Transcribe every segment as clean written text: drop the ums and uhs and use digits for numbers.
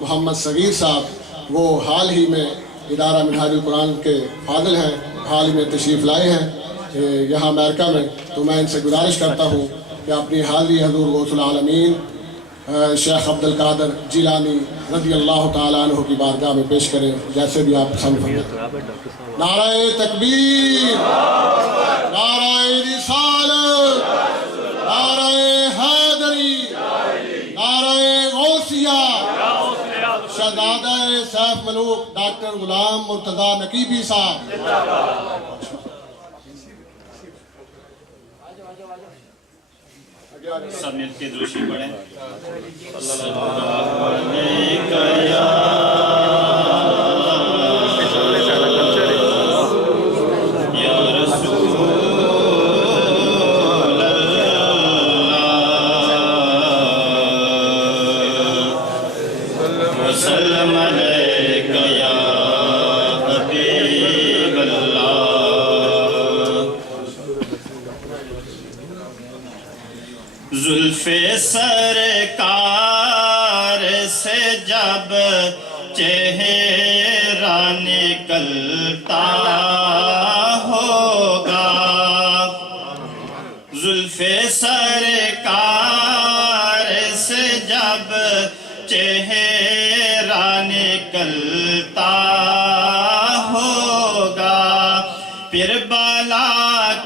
محمد صغیر صاحب، وہ حال ہی میں ادارہ منہاج القرآن کے فاضل ہیں، حال ہی میں تشریف لائے ہیں یہاں امریکہ میں، تو میں ان سے گزارش کرتا ہوں کہ اپنی حاضری حضور غوث العالمین شیخ عبد القادر جیلانی رضی اللہ تعالیٰ عنہ کی بارگاہ میں پیش کریں، جیسے بھی آپ پسند فرمائیں۔ نعرہ تکبیر، نعرہ رسالت، نعرہ حیدری، نعرہ غوثیہ، شہزادہ سیف ملوک ڈاکٹر غلام مرتضیٰ نقیبی صاحب۔ سب مل کے دوشی پڑھیں۔ صلی اللہ علیہ یا زلف سرکار سے جب چہرہ نکلتا ہوگا، زلف سرکار سے جب چہرہ نکلتا ہوگا، پھر بلا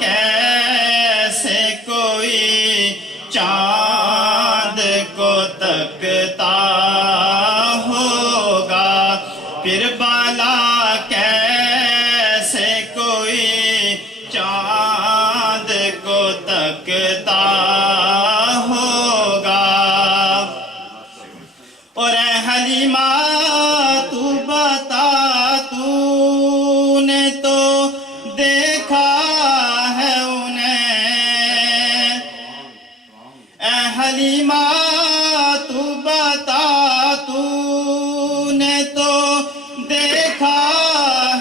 کیسے کوئی چاند کو تکتا ہوگا، پھر بالا کیسے کوئی چاند کو تکتا ہوگا۔ اور اے حلیمہ تو بتا، تو نے تو دیکھا ہے انہیں، اے حلیمہ تو بتا، تو نے تو دیکھا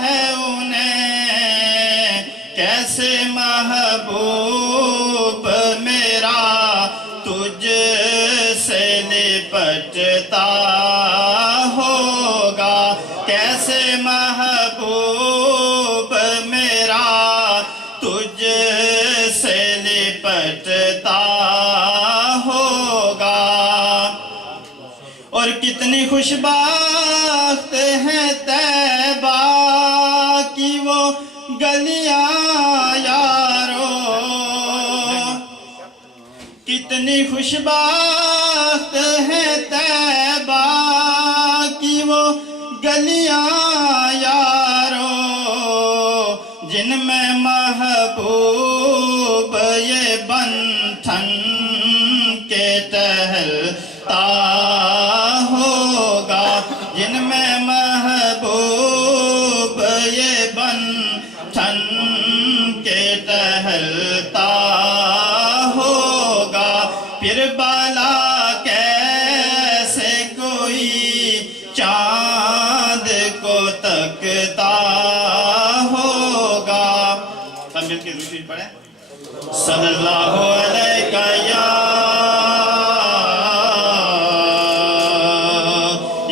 ہے انہیں، کیسے محبوب میرا تجھ سے لپٹتا ہوگا، کیسے محبوب میرا تجھ سے لپٹتا ہوگا۔ اور کتنی خوشبخت ہیں طیبہ کی وہ گلیاں یارو، کتنی خوشبخت ہیں طیبہ کی وہ گلیاں یارو، جن میں محبوب یہ بن ٹھن کے ٹہلتا ہوگا، جن میں محبوب یہ بن ٹھن کے ٹہلتا ہوگا، پھر بالا کیسے کوئی چاند کو تکتا ہوگا۔ سب مل کے دوسری پڑھیں۔ صلی اللہ علیہ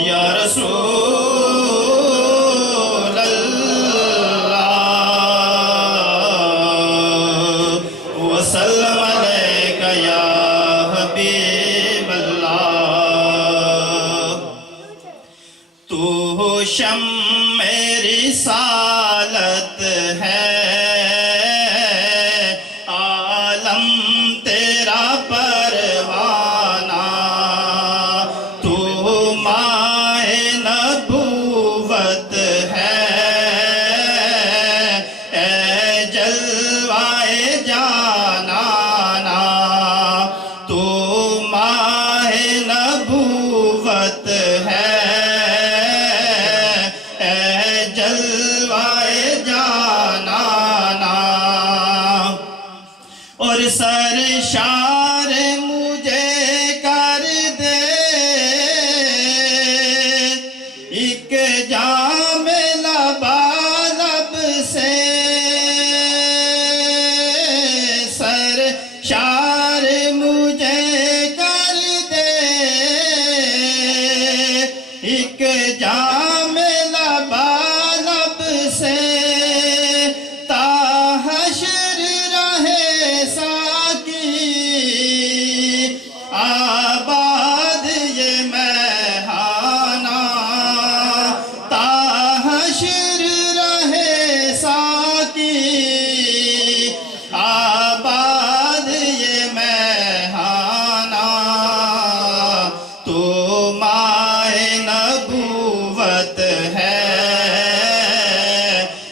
یا رسول اللہ، وسلم علیک یا حبیب اللہ، تو شمع رسالت ہے، اور سرشار مجھے کر دے ایک جام لبالب سے، سرشار مجھے کر دے ایک جام لبالب سے تا حشر رہے ساقی آباد یہ میخانہ تا حشر رہے ساقی آباد یہ میخانہ تو ماہ نبوت ہے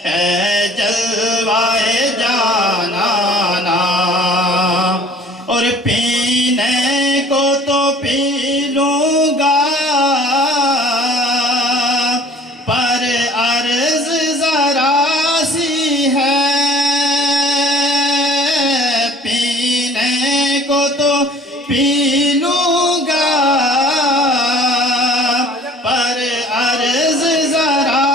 اے جلوائے جانانا اور پینے کو تو پی لوں گا پر عرض ذرا سی ہے پینے کو تو پی لوں گا پر عرض ذرا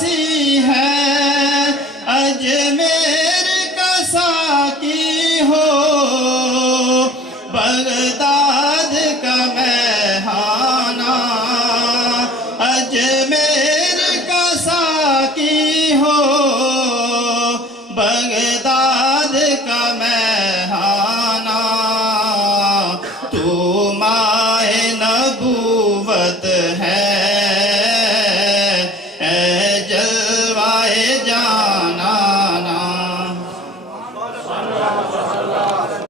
سی ہے اجمیر کا ساقی ہو بغداد کا میخانہ اجمیر کا ساقی ہو بغداد کا میخانہ تو ماہ نبوت